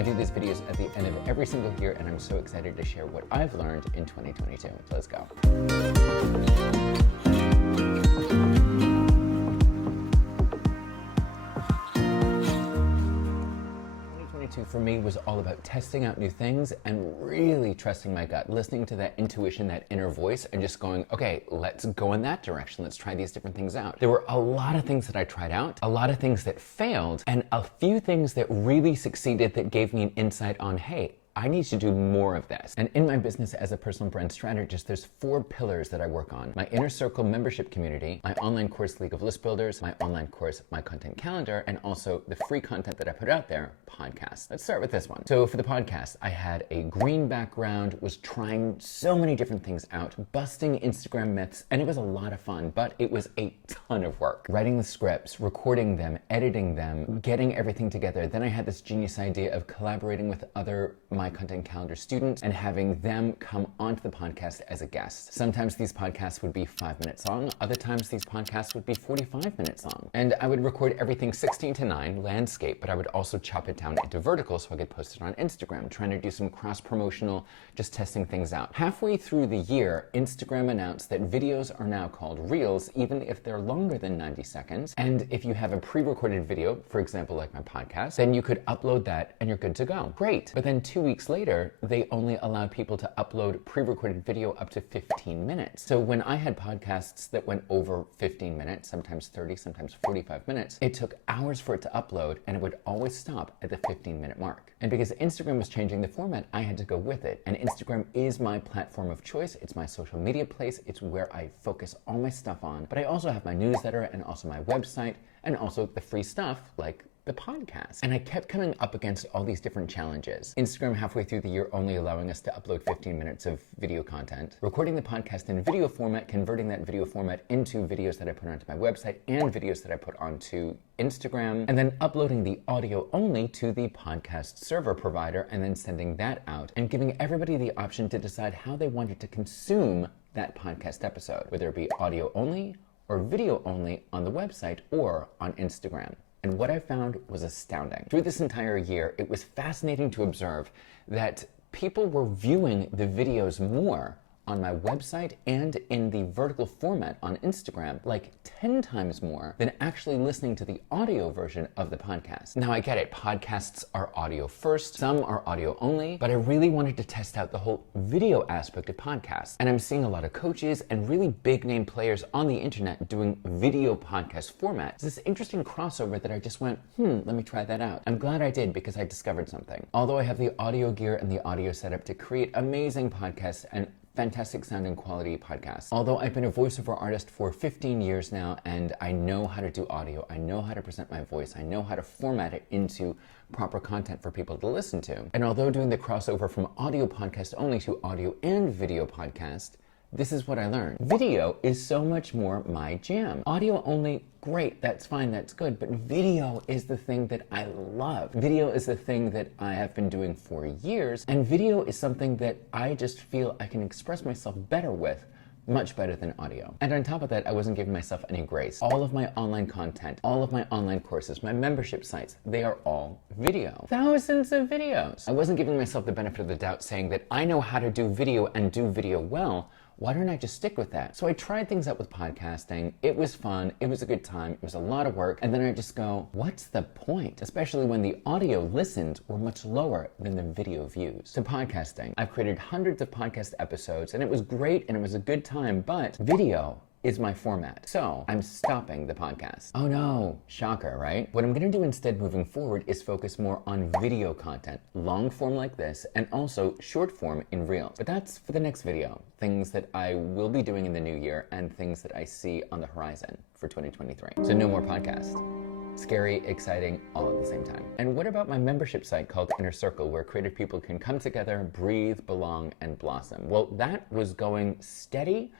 I do these videos at the end of every single year, and I'm so excited to share what I've learned in 2022. So let's go. 2022 for me was all about testing out new things and really trusting my gut, listening to that intuition, that inner voice, and just going, okay, let's go in that direction. Let's try these different things out. There were a lot of things that I tried out, a lot of things that failed, and a few things that really succeeded that gave me an insight on, hey, I need to do more of this. And in my business as a personal brand strategist, there's 4 pillars that I work on. My Inner Circle membership community, my online course, League of List Builders, my online course, My Content Calendar, and also the free content that I put out there, podcasts. Let's start with this one. So for the podcast, I had a green background, was trying so many different things out, busting Instagram myths, and it was a lot of fun, but it was a ton of work. Writing the scripts, recording them, editing them, getting everything together. Then I had this genius idea of collaborating with other My Content Calendar students and having them come onto the podcast as a guest. Sometimes these podcasts would be 5 minutes long. Other times these podcasts would be 45 minutes long. And I would record everything 16:9 landscape, but I would also chop it down into vertical so I could post it on Instagram, trying to do some cross-promotional, just testing things out. Halfway through the year, Instagram announced that videos are now called Reels, even if they're longer than 90 seconds. And if you have a pre-recorded video, for example, like my podcast, then you could upload that and you're good to go. Great. But then 2 weeks later, they only allowed people to upload pre-recorded video up to 15 minutes. So when I had podcasts that went over 15 minutes, sometimes 30, sometimes 45 minutes, it took hours for it to upload and it would always stop at the 15-minute mark. And because Instagram was changing the format, I had to go with it. And Instagram is my platform of choice. It's my social media place. It's where I focus all my stuff on. But I also have my newsletter and also my website and also the free stuff like the podcast. And I kept coming up against all these different challenges. Instagram halfway through the year only allowing us to upload 15 minutes of video content. Recording the podcast in video format, converting that video format into videos that I put onto my website and videos that I put onto Instagram, and then uploading the audio only to the podcast server provider and then sending that out and giving everybody the option to decide how they wanted to consume that podcast episode, whether it be audio only or video only on the website or on Instagram. And what I found was astounding. Through this entire year, it was fascinating to observe that people were viewing the videos more on my website and in the vertical format on Instagram, like 10 times more than actually listening to the audio version of the podcast. Now I get it, podcasts are audio first, some are audio only, but I really wanted to test out the whole video aspect of podcasts. And I'm seeing a lot of coaches and really big name players on the internet doing video podcast formats. It's this interesting crossover that I just went, let me try that out. I'm glad I did because I discovered something. Although I have the audio gear and the audio setup to create amazing podcasts and fantastic sounding quality podcasts. Although I've been a voiceover artist for 15 years now and I know how to do audio, I know how to present my voice, I know how to format it into proper content for people to listen to. And although doing the crossover from audio podcast only to audio and video podcast, this is what I learned. Video is so much more my jam. Audio only, great, that's fine, that's good, but video is the thing that I love. Video is the thing that I have been doing for years, and video is something that I just feel I can express myself better with, much better than audio. And on top of that, I wasn't giving myself any grace. All of my online content, all of my online courses, my membership sites, they are all video. Thousands of videos. I wasn't giving myself the benefit of the doubt saying that I know how to do video and do video well. Why don't I just stick with that? So I tried things out with podcasting. It was fun. It was a good time. It was a lot of work. And then I just go, what's the point? Especially when the audio listens were much lower than the video views. So podcasting, I've created hundreds of podcast episodes and it was great and it was a good time, but video is my format. So I'm stopping the podcast. Oh no, shocker, right? What I'm gonna do instead moving forward is focus more on video content, long form like this, and also short form in Reels. But that's for the next video, things that I will be doing in the new year and things that I see on the horizon for 2023. So no more podcast. Scary, exciting, all at the same time. And what about my membership site called Inner Circle, where creative people can come together, breathe, belong, and blossom? Well, that was going steady,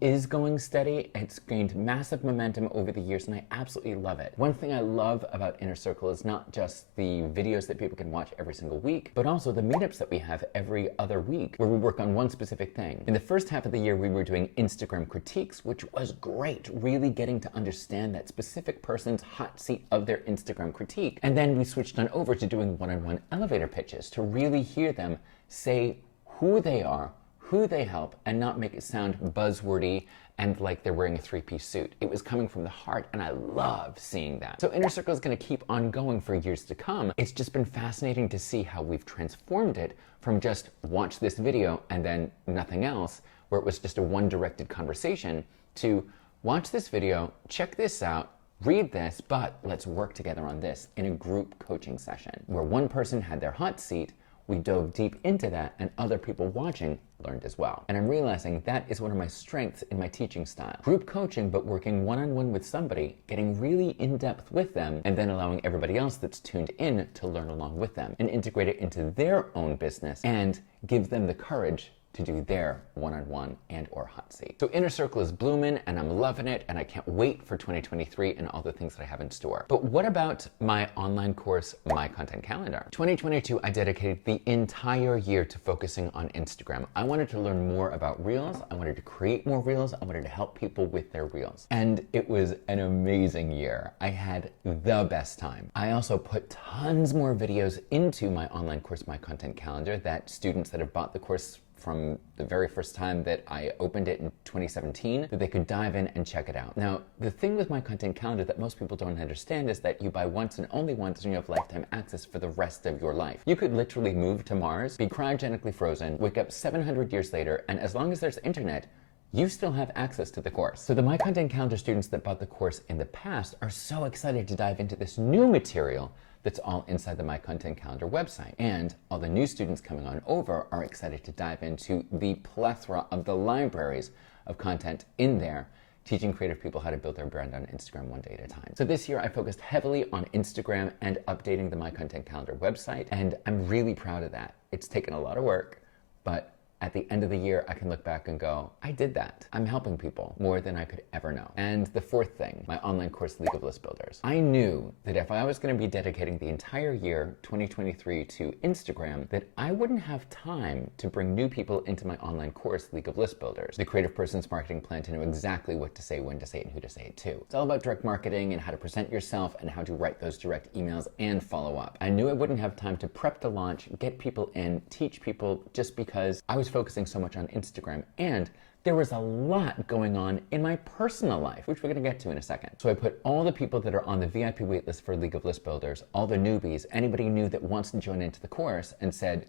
is going steady. It's gained massive momentum over the years, and I absolutely love it. One thing I love about Inner Circle is not just the videos that people can watch every single week, but also the meetups that we have every other week where we work on one specific thing. In the first half of the year, we were doing Instagram critiques, which was great, really getting to understand that specific person's hot seat of their Instagram critique. And then we switched on over to doing one-on-one elevator pitches to really hear them say who they are, who they help, and not make it sound buzzwordy and like they're wearing a three-piece suit. It was coming from the heart, and I love seeing that. So Inner Circle is going to keep on going for years to come. It's just been fascinating to see how we've transformed it from just watch this video and then nothing else, where it was just a one-directed conversation, to watch this video, check this out, read this, but let's work together on this in a group coaching session where one person had their hot seat. We dove deep into that, and other people watching learned as well. And I'm realizing that is one of my strengths in my teaching style. Group coaching, but working one-on-one with somebody, getting really in-depth with them, and then allowing everybody else that's tuned in to learn along with them and integrate it into their own business and give them the courage to do their one-on-one and or hot seat. So Inner Circle is blooming, and I'm loving it, and I can't wait for 2023 and all the things that I have in store. But what about my online course, My Content Calendar? 2022, I dedicated the entire year to focusing on Instagram. I wanted to learn more about Reels. I wanted to create more Reels. I wanted to help people with their Reels. And it was an amazing year. I had the best time. I also put tons more videos into my online course, My Content Calendar, that students that have bought the course from the very first time that I opened it in 2017, that they could dive in and check it out. Now, the thing with My Content Calendar that most people don't understand is that you buy once and only once, and you have lifetime access for the rest of your life. You could literally move to Mars, be cryogenically frozen, wake up 700 years later, and as long as there's internet, you still have access to the course. So the My Content Calendar students that bought the course in the past are so excited to dive into this new material that's all inside the My Content Calendar website. And all the new students coming on over are excited to dive into the plethora of the libraries of content in there, teaching creative people how to build their brand on Instagram one day at a time. So this year I focused heavily on Instagram and updating the My Content Calendar website, and I'm really proud of that. It's taken a lot of work, but at the end of the year, I can look back and go, I did that. I'm helping people more than I could ever know. And the fourth thing, my online course, League of List Builders. I knew that if I was going to be dedicating the entire year, 2023, to Instagram, that I wouldn't have time to bring new people into my online course, League of List Builders, the creative person's marketing plan to know exactly what to say, when to say it, and who to say it to. It's all about direct marketing and how to present yourself and how to write those direct emails and follow up. I knew I wouldn't have time to prep the launch, get people in, teach people, just because I was focusing so much on Instagram, and there was a lot going on in my personal life, which we're going to get to in a second. So I put all the people that are on the VIP waitlist for League of List Builders, all the newbies, anybody new that wants to join into the course, and said,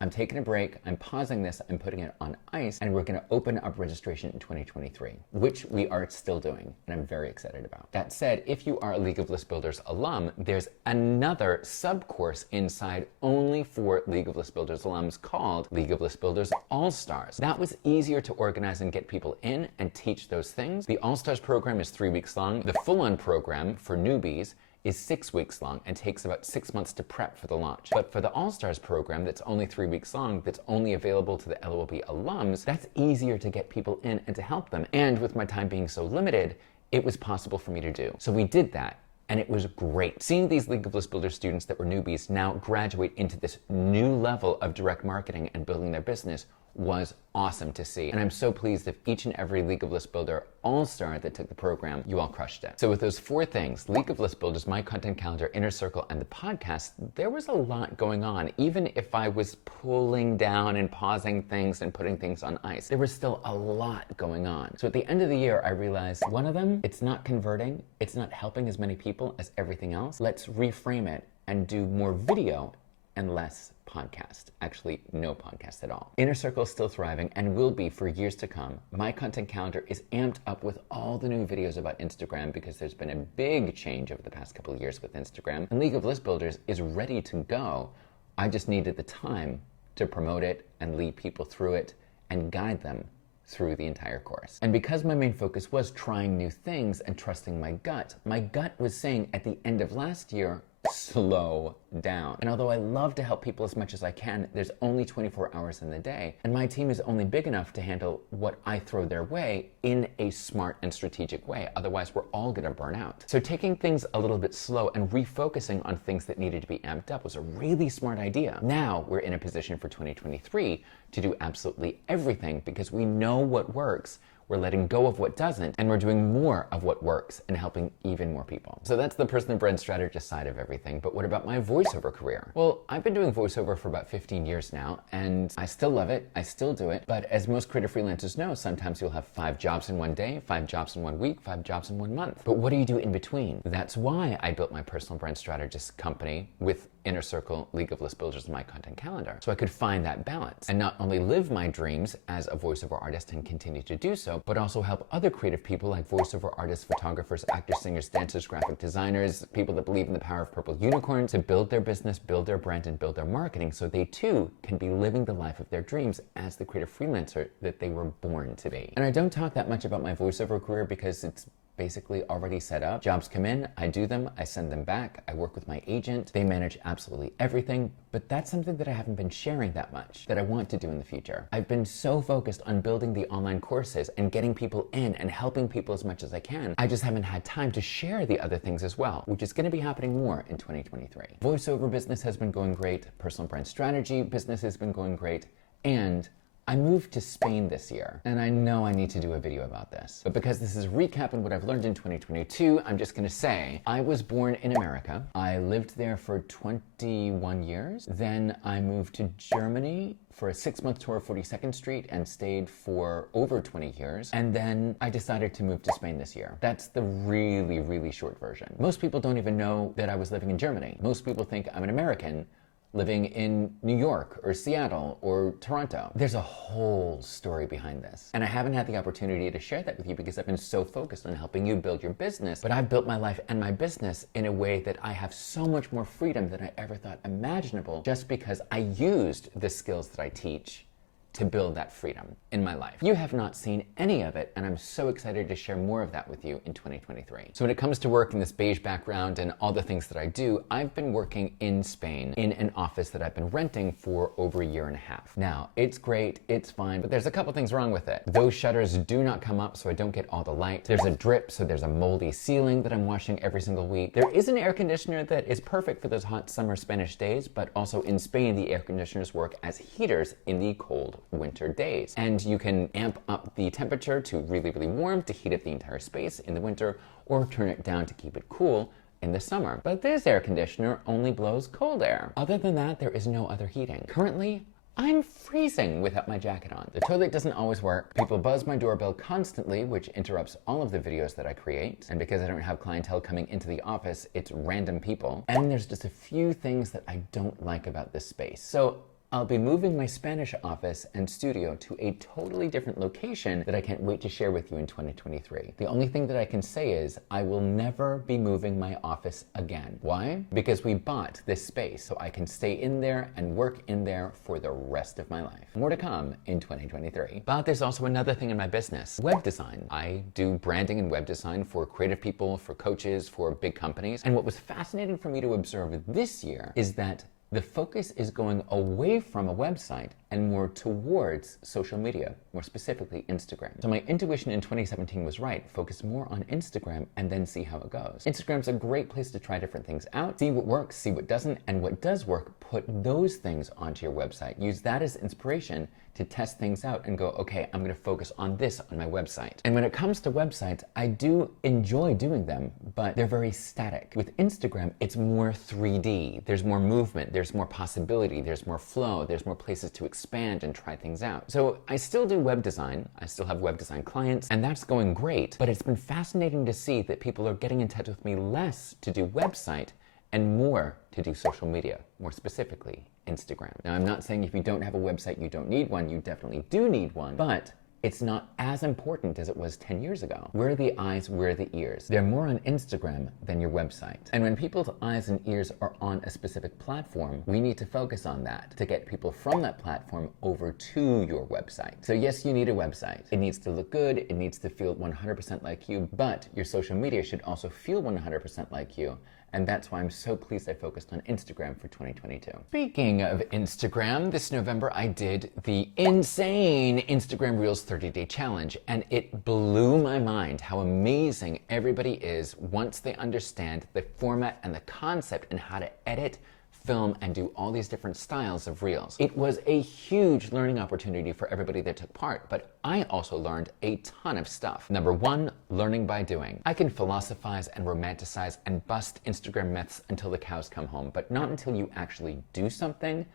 I'm taking a break, I'm pausing this, I'm putting it on ice, and we're going to open up registration in 2023, which we are still doing, and I'm very excited about. That said, if you are a League of List Builders alum, there's another sub-course inside only for League of List Builders alums called League of List Builders All-Stars. That was easier to organize and get people in and teach those things. The All-Stars program is 3 weeks long. The full-on program for newbies is 6 weeks long and takes about 6 months to prep for the launch. But for the All-Stars program that's only 3 weeks long, that's only available to the LOB alums, that's easier to get people in and to help them. And with my time being so limited, it was possible for me to do. So we did that, and it was great. Seeing these League of List Builder students that were newbies now graduate into this new level of direct marketing and building their business was awesome to see. And I'm so pleased that each and every League of List Builder all-star that took the program, you all crushed it. So with those 4 things, League of List Builders, My Content Calendar, Inner Circle, and the podcast, there was a lot going on. Even if I was pulling down and pausing things and putting things on ice, there was still a lot going on. So at the end of the year, I realized one of them, it's not converting, it's not helping as many people as everything else. Let's reframe it and do more video and less podcast. Actually, no podcast at all. Inner Circle is still thriving and will be for years to come. My Content Calendar is amped up with all the new videos about Instagram because there's been a big change over the past couple of years with Instagram. And League of List Builders is ready to go. I just needed the time to promote it and lead people through it and guide them through the entire course. And because my main focus was trying new things and trusting my gut was saying at the end of last year, slow down. And although I love to help people as much as I can, there's only 24 hours in the day, and my team is only big enough to handle what I throw their way in a smart and strategic way. Otherwise, we're all gonna burn out. So taking things a little bit slow and refocusing on things that needed to be amped up was a really smart idea. Now we're in a position for 2023 to do absolutely everything because we know what works. We're letting go of what doesn't, and we're doing more of what works and helping even more people. So that's the personal brand strategist side of everything, but what about my voiceover career? Well, I've been doing voiceover for about 15 years now, and I still love it, I still do it, but as most creative freelancers know, sometimes you'll have 5 jobs in one day, 5 jobs in 1 week, 5 jobs in 1 month. But what do you do in between? That's why I built my personal brand strategist company with Inner Circle, League of List Builders, and My Content Calendar, so I could find that balance and not only live my dreams as a voiceover artist and continue to do so, but also help other creative people like voiceover artists, photographers, actors, singers, dancers, graphic designers, people that believe in the power of purple unicorns to build their business, build their brand, and build their marketing so they too can be living the life of their dreams as the creative freelancer that they were born to be. And I don't talk that much about my voiceover career because it's basically already set up. Jobs come in, I do them, I send them back, I work with my agent, they manage absolutely everything, but that's something that I haven't been sharing that much, that I want to do in the future. I've been so focused on building the online courses and getting people in and helping people as much as I can. I just haven't had time to share the other things as well, which is gonna be happening more in 2023. Voiceover business has been going great, personal brand strategy business has been going great, and I moved to Spain this year, and I know I need to do a video about this. But because this is recapping what I've learned in 2022, I'm just gonna say, I was born in America. I lived there for 21 years. Then I moved to Germany for a 6-month tour of 42nd Street and stayed for over 20 years. And then I decided to move to Spain this year. That's the really, really short version. Most people don't even know that I was living in Germany. Most people think I'm an American living in New York or Seattle or Toronto. There's a whole story behind this. And I haven't had the opportunity to share that with you because I've been so focused on helping you build your business. But I've built my life and my business in a way that I have so much more freedom than I ever thought imaginable just because I used the skills that I teach to build that freedom in my life. You have not seen any of it, and I'm so excited to share more of that with you in 2023. So when it comes to work in this beige background and all the things that I do, I've been working in Spain in an office that I've been renting for over 1.5 years. Now, it's great, it's fine, but there's a couple things wrong with it. Those shutters do not come up so I don't get all the light. There's a drip, so there's a moldy ceiling that I'm washing every single week. There is an air conditioner that is perfect for those hot summer Spanish days, but also in Spain, the air conditioners work as heaters in the cold winter days. And you can amp up the temperature to really, really warm to heat up the entire space in the winter, or turn it down to keep it cool in the summer. But this air conditioner only blows cold air. Other than that, there is no other heating. Currently, I'm freezing without my jacket on. The toilet doesn't always work. People buzz my doorbell constantly, which interrupts all of the videos that I create. And because I don't have clientele coming into the office, it's random people. And there's just a few things that I don't like about this space. So I'll be moving my Spanish office and studio to a totally different location that I can't wait to share with you in 2023. The only thing that I can say is I will never be moving my office again. Why? Because we bought this space so I can stay in there and work in there for the rest of my life. More to come in 2023. But there's also another thing in my business, web design. I do branding and web design for creative people, for coaches, for big companies. And what was fascinating for me to observe this year is that the focus is going away from a website and more towards social media, more specifically Instagram. So my intuition in 2017 was right. Focus more on Instagram and then see how it goes. Instagram's a great place to try different things out, see what works, see what doesn't, and what does work, put those things onto your website. Use that as inspiration to test things out and go, okay, I'm gonna focus on this on my website. And when it comes to websites, I do enjoy doing them, but they're very static. With Instagram, it's more 3D. There's more movement, there's more possibility, there's more flow, there's more places to expand and try things out. So I still do web design, I still have web design clients, and that's going great, but it's been fascinating to see that people are getting in touch with me less to do website and more to do social media, more specifically Instagram. Now, I'm not saying if you don't have a website, you don't need one. You definitely do need one, but it's not as important as it was 10 years ago. We're the eyes, we're the ears. They're more on Instagram than your website. And when people's eyes and ears are on a specific platform, we need to focus on that to get people from that platform over to your website. So yes, you need a website. It needs to look good, it needs to feel 100% like you, but your social media should also feel 100% like you. And that's why I'm so pleased I focused on Instagram for 2022. Speaking of Instagram, this November I did the insane Instagram Reels 30-day challenge, and it blew my mind how amazing everybody is once they understand the format and the concept and how to edit, film, and do all these different styles of Reels. It was a huge learning opportunity for everybody that took part, but I also learned a ton of stuff. Number one, learning by doing. I can philosophize and romanticize and bust Instagram myths until the cows come home, but not until you actually do something.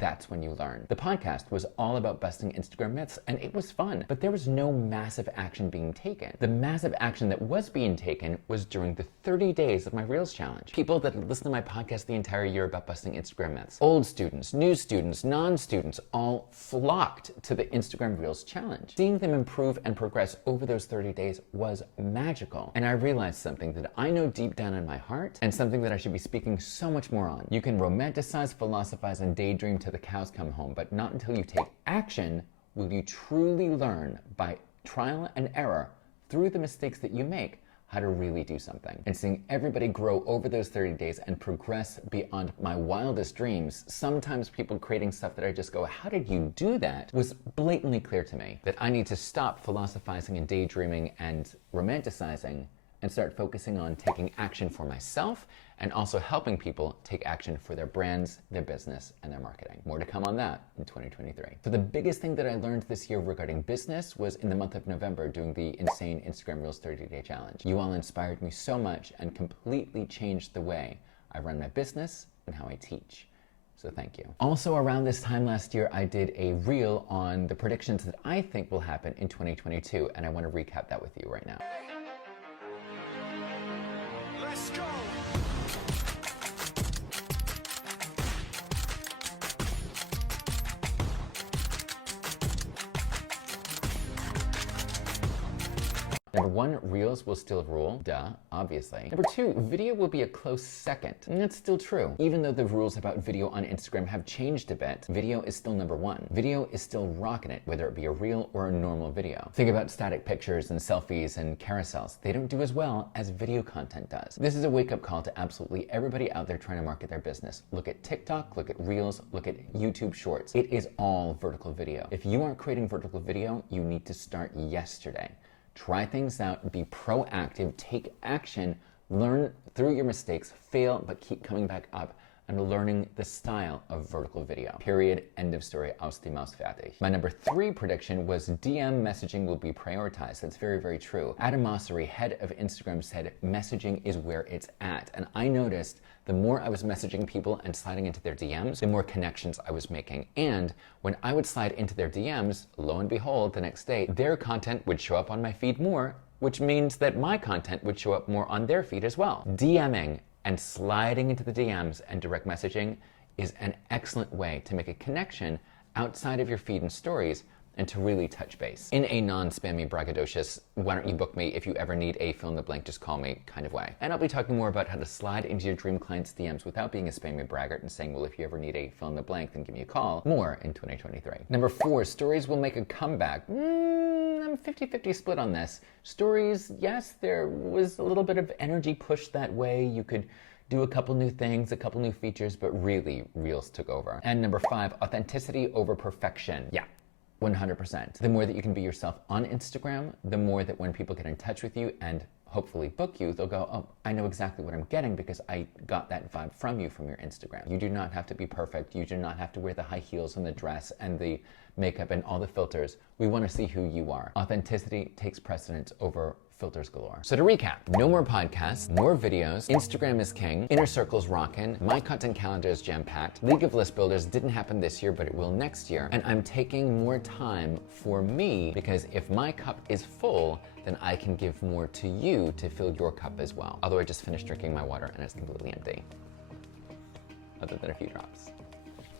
That's when you learn. The podcast was all about busting Instagram myths, and it was fun, but there was no massive action being taken. The massive action that was being taken was during the 30 days of my Reels challenge. People that had listened to my podcast the entire year about busting Instagram myths, old students, new students, non-students, all flocked to the Instagram Reels challenge. Seeing them improve and progress over those 30 days was magical. And I realized something that I know deep down in my heart, and something that I should be speaking so much more on. You can romanticize, philosophize, and daydream till the cows come home, but not until you take action will you truly learn by trial and error through the mistakes that you make how to really do something. And seeing everybody grow over those 30 days and progress beyond my wildest dreams, sometimes people creating stuff that I just go, how did you do that? Was blatantly clear to me that I need to stop philosophizing and daydreaming and romanticizing and start focusing on taking action for myself and also helping people take action for their brands, their business, and their marketing. More to come on that in 2023. So the biggest thing that I learned this year regarding business was in the month of November doing the insane Instagram Reels 30-day challenge. You all inspired me so much and completely changed the way I run my business and how I teach. So thank you. Also around this time last year, I did a reel on the predictions that I think will happen in 2022, and I want to recap that with you right now. Let's go! Number one, Reels will still rule. Duh, obviously. Number two, video will be a close second. And that's still true. Even though the rules about video on Instagram have changed a bit, video is still number one. Video is still rocking it, whether it be a reel or a normal video. Think about static pictures and selfies and carousels. They don't do as well as video content does. This is a wake-up call to absolutely everybody out there trying to market their business. Look at TikTok, look at Reels, look at YouTube Shorts. It is all vertical video. If you aren't creating vertical video, you need to start yesterday. Try things out, be proactive, take action, learn through your mistakes, fail, but keep coming back up and learning the style of vertical video. Period. End of story. Aus die Maus fertig. My number three prediction was DM messaging will be prioritized. That's very, very true. Adam Mosseri, head of Instagram, said messaging is where it's at. And I noticed the more I was messaging people and sliding into their DMs, the more connections I was making. And when I would slide into their DMs, lo and behold, the next day, their content would show up on my feed more, which means that my content would show up more on their feed as well. DMing and sliding into the DMs and direct messaging is an excellent way to make a connection outside of your feed and stories and to really touch base in a non-spammy, braggadocious, why don't you book me if you ever need a fill in the blank, just call me kind of way. And I'll be talking more about how to slide into your dream client's DMs without being a spammy braggart and saying, well, if you ever need a fill in the blank, then give me a call. More in 2023. Number four, stories will make a comeback. I'm 50-50 split on this. Stories, yes, there was a little bit of energy pushed that way. You could do a couple new things, a couple new features, but really, Reels took over. And number five, authenticity over perfection. Yeah. 100%. The more that you can be yourself on Instagram, the more that when people get in touch with you and hopefully book you, they'll go, oh, I know exactly what I'm getting because I got that vibe from you from your Instagram. You do not have to be perfect. You do not have to wear the high heels and the dress and the makeup and all the filters. We want to see who you are. Authenticity takes precedence over filters galore. So to recap, no more podcasts, more videos, Instagram is king, Inner Circle's rockin', my content calendar is jam-packed, League of List Builders didn't happen this year, but it will next year, and I'm taking more time for me because if my cup is full, then I can give more to you to fill your cup as well. Although I just finished drinking my water and it's completely empty, other than a few drops.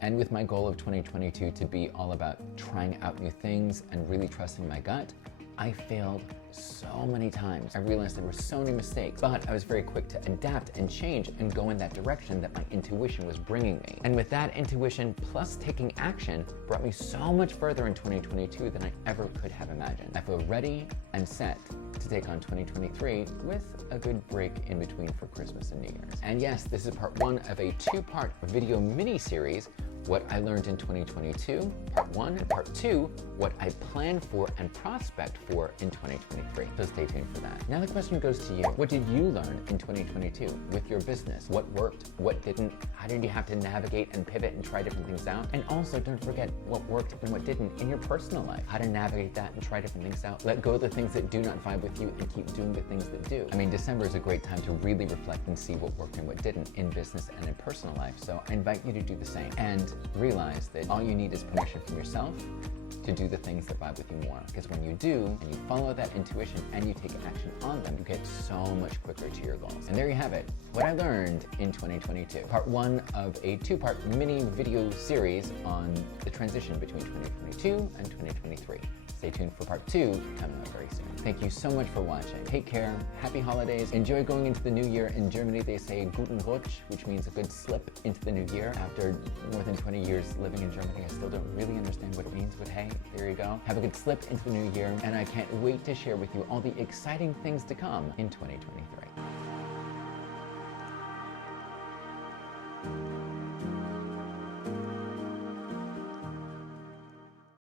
And with my goal of 2022 to be all about trying out new things and really trusting my gut, I failed so many times. I realized there were so many mistakes, but I was very quick to adapt and change and go in that direction that my intuition was bringing me. And with that intuition plus taking action brought me so much further in 2022 than I ever could have imagined. I feel ready and set to take on 2023 with a good break in between for Christmas and New Year's. And yes, this is part one of a two-part video mini-series, what I learned in 2022, part one, and part two, what I plan for and prospect for in 2023. So stay tuned for that. Now the question goes to you. What did you learn in 2022 with your business? What worked? What didn't? How did you have to navigate and pivot and try different things out? And also don't forget what worked and what didn't in your personal life. How to navigate that and try different things out. Let go of the things that do not vibe with you and keep doing the things that do. I mean, December is a great time to really reflect and see what worked and what didn't in business and in personal life. So I invite you to do the same. And realize that all you need is permission from yourself to do the things that vibe with you more. Because when you do, and you follow that intuition and you take action on them, you get so much quicker to your goals. And there you have it, what I learned in 2022. Part one of a two-part mini video series on the transition between 2022 and 2023. Stay tuned for part two, coming out very soon. Thank you so much for watching. Take care, happy holidays, enjoy going into the new year. In Germany, they say Guten Rutsch, which means a good slip into the new year. After more than 20 years living in Germany, I still don't really understand what it means, but hey, there you go. Have a good slip into the new year, and I can't wait to share with you all the exciting things to come in 2023.